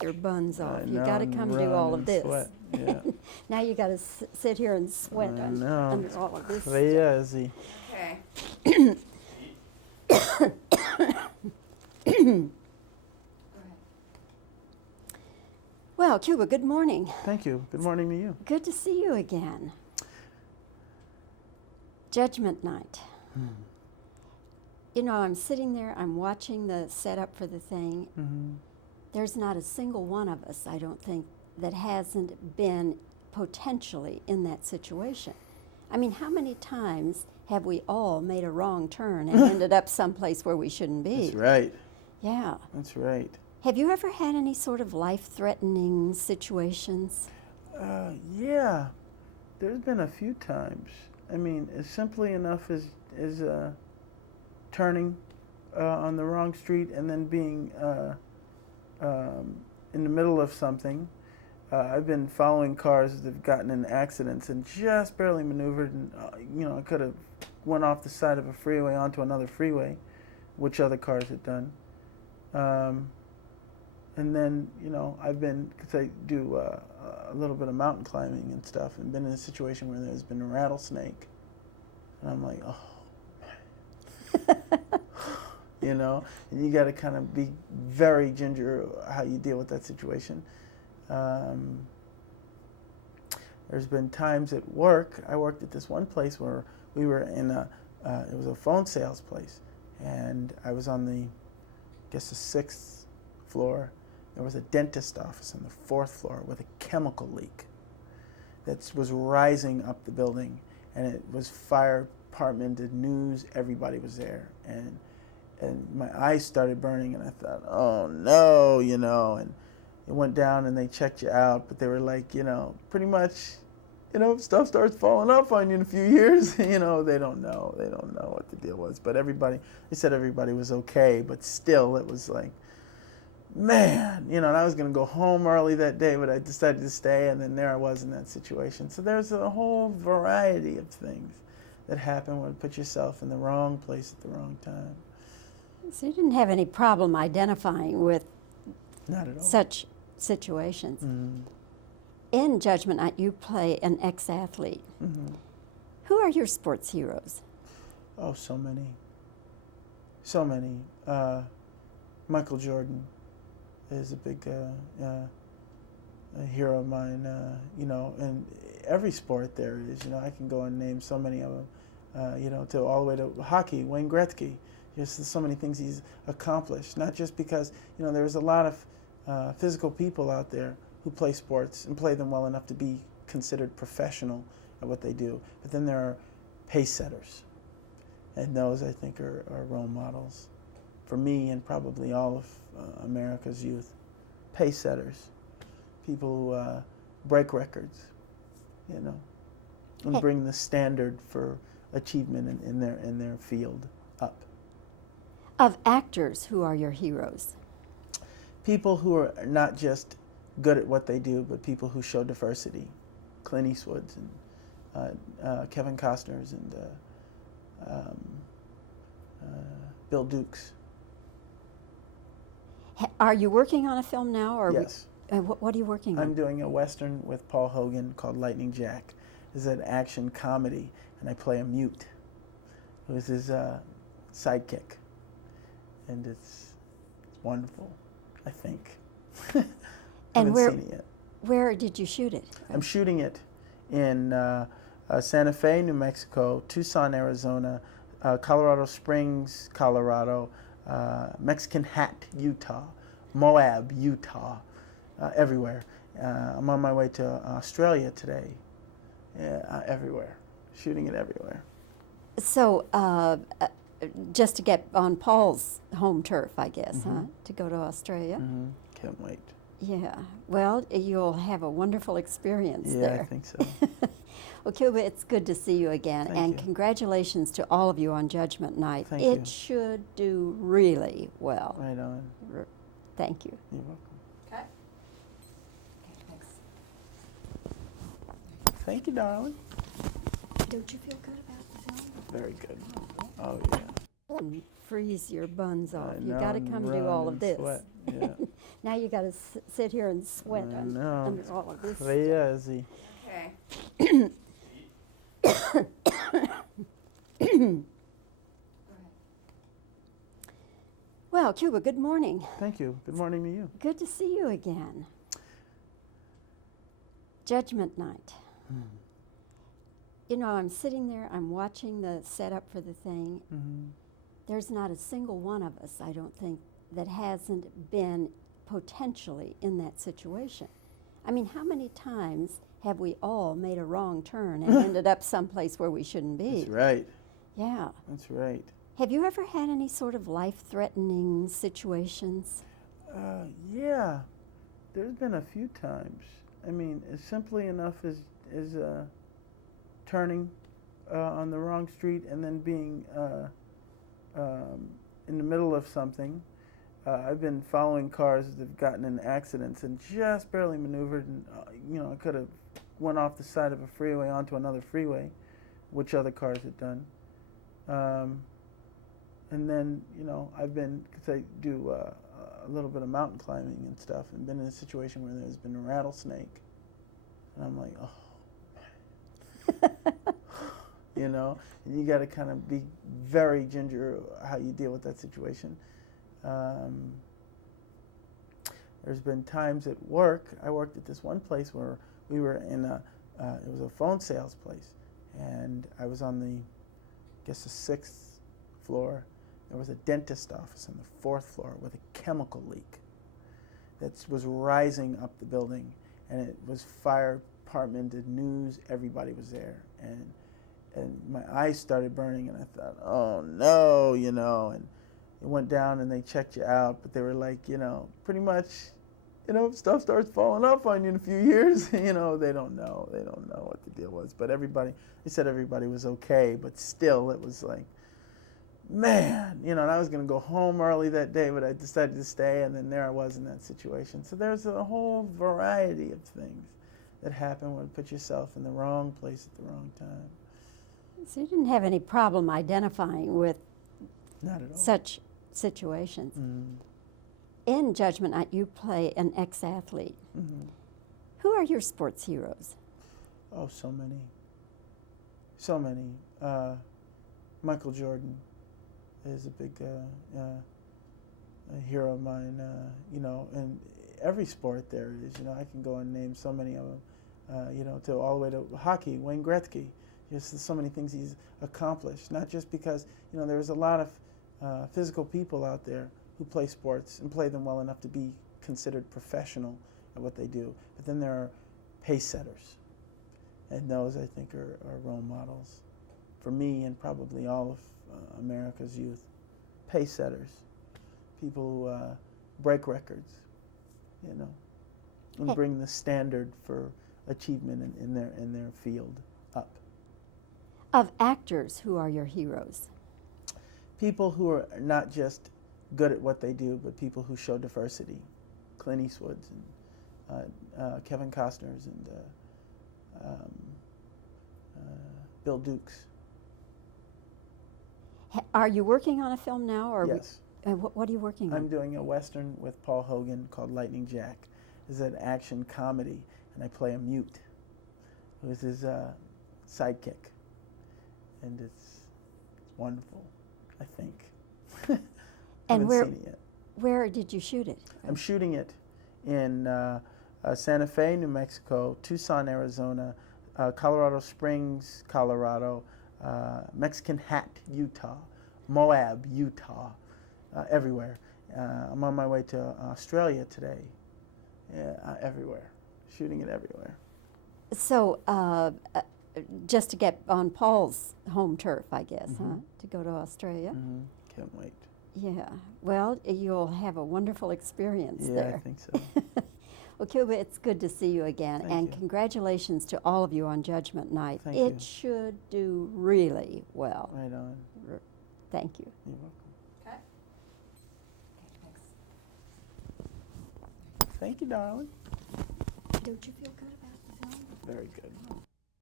your buns off. I You know, got to I'm come do running all of and this. sweat, yeah. Now you got to sit here and sweat I under know. all of this. Crazy. Okay. Well, Cuba, good morning. Thank you. Good morning to you. Good to see you again. Judgment night. You know, I'm sitting there, I'm watching the setup for the thing. There's not a single one of us, I don't think, that hasn't been potentially in that situation. I mean, how many times have we all made a wrong turn and ended up someplace where we shouldn't be? That's right. Yeah. That's right. Have you ever had any sort of life-threatening situations? Yeah. There's been a few times. I mean, as simply enough as turning on the wrong street and then being in the middle of something. I've been following cars that have gotten in accidents and just barely maneuvered, and you know, I could have went off the side of a freeway onto another freeway, which other cars had done. And then, you know, I've been, because I do a little bit of mountain climbing and stuff, and been in a situation where there's been a rattlesnake, and I'm like, oh, you know, and you got to kind of be very ginger how you deal with that situation. There's been times at work, I worked at this one place where we were in it was a phone sales place, and I was on the, I guess the 6th floor. There was a dentist office on the 4th floor with a chemical leak that was rising up the building, and it was fire department, the news, everybody was there, and my eyes started burning, and I thought, oh no, you know, and it went down and they checked you out, but they were like, you know, pretty much, you know, if stuff starts falling off on you in a few years, you know, they don't know what the deal was, but they said everybody was okay, but still it was like, man, you know, and I was going to go home early that day, but I decided to stay, and then there I was in that situation. So there's a whole variety of things that happen when you put yourself in the wrong place at the wrong time. So you didn't have any problem identifying with Not at all. such situations. In Judgment Night, you play an ex-athlete. Who are your sports heroes? Oh, so many. So many. Michael Jordan is a big a hero of mine. You know, in every sport there is. You know, I can go and name so many of them. You know, to all the way to hockey, Wayne Gretzky. Just so many things he's accomplished. Not just because, you know, there's a lot of physical people out there who play sports and play them well enough to be considered professional at what they do. But then there are pace setters, and those I think are role models for me and probably all of America's youth. Pace setters, people who break records, you know, and bring the standard for achievement in their field up. Of actors, who are your heroes? People who are not just good at what they do, but people who show diversity. Clint Eastwood's and Kevin Costner's and Bill Duke's. Are you working on a film now? Or Yes. What are you working on? I'm doing a Western with Paul Hogan called Lightning Jack. It's an action comedy, and I play a mute who is his sidekick. And it's wonderful, I think. And Haven't seen it yet. where did you shoot it? I'm shooting it in Santa Fe, New Mexico, Tucson, Arizona, Colorado Springs, Colorado, Mexican Hat, Utah, Moab, Utah, everywhere. I'm on my way to Australia today. Everywhere. Shooting it everywhere. So, just to get on Paul's home turf, I guess, huh? To go to Australia. Can't wait. Yeah. Well, you'll have a wonderful experience there. Yeah, I think so. Well, Cuba, it's good to see you again, Thank and you. Congratulations to all of you on Judgment Night. Thank it you. should do really well. Right on. Thank you. You're welcome. Okay. Thanks. Thank you, darling. Don't you feel good about the film? Very good. Oh, yeah. Freeze your buns off. I You know, got to and come do run all of and this. sweat. Yeah. Now you got to sit here and sweat I know. under all of this. Crazy. Okay. Well, Cuba, good morning. Thank you. Good morning to you. Good to see you again. Judgment night. You know, I'm sitting there, I'm watching the setup for the thing. There's not a single one of us, I don't think, that hasn't been potentially in that situation. I mean, how many times have we all made a wrong turn and ended up someplace where we shouldn't be? That's right. Yeah. That's right. Have you ever had any sort of life-threatening situations? Yeah. There's been a few times. I mean, as simply enough as turning on the wrong street and then being in the middle of something. I've been following cars that have gotten in accidents and just barely maneuvered, and I could have went off the side of a freeway onto another freeway, which other cars had done. And then, I've been, because I do a little bit of mountain climbing and stuff, and been in a situation where there's been a rattlesnake, and I'm like, oh. And you got to kind of be very ginger how you deal with that situation. There's been times at work, I worked at this one place where we were in it was a phone sales place, and I was on the 6th floor. There was a dentist office on the 4th floor with a chemical leak that was rising up the building, and it was fire department, the news, everybody was there, and my eyes started burning, and I thought, oh no, and it went down and they checked you out, but they were like, pretty much, if stuff starts falling off on you in a few years, they don't know what the deal was. But they said everybody was okay, but still it was like, man, and I was going to go home early that day, but I decided to stay, and then there I was in that situation. So there's a whole variety of things that happen when you put yourself in the wrong place at the wrong time. So you didn't have any problem identifying with Not at all. such situations. In Judgment Night, you play an ex-athlete. Who are your sports heroes? Oh, so many. So many. Michael Jordan is a big a hero of mine. And every sport there is. I can go and name so many of them. To all the way to hockey, Wayne Gretzky. There's so many things he's accomplished. Not just because there's a lot of physical people out there who play sports and play them well enough to be considered professional at what they do. But then there are pace setters, and those I think are role models for me and probably all of America's youth. Pace setters, people who break records, and bring the standard for achievement in their field up. Of actors, who are your heroes? People who are not just good at what they do, but people who show diversity. Clint Eastwood's and Kevin Costner's and Bill Duke's. Are you working on a film now? Or Yes. What are you working on? I'm doing a Western with Paul Hogan called Lightning Jack. It's an action comedy, and I play a mute who's his sidekick. And it's wonderful, I think. And Haven't seen it yet. where did you shoot it? I'm shooting it in Santa Fe, New Mexico, Tucson, Arizona, Colorado Springs, Colorado, Mexican Hat, Utah, Moab, Utah, everywhere. I'm on my way to Australia today. Everywhere. Shooting it everywhere. So, just to get on Paul's home turf, I guess, huh? To go to Australia. Can't wait. Yeah. Well, you'll have a wonderful experience Yeah, there. I think so. Well, Cuba, it's good to see you again, Thank and you. Congratulations to all of you on Judgment Night. Thank it you. should do really well. Right on. Thank you. You're welcome. Okay. Thanks. Thank you, darling. Don't you feel good about the film? Very good.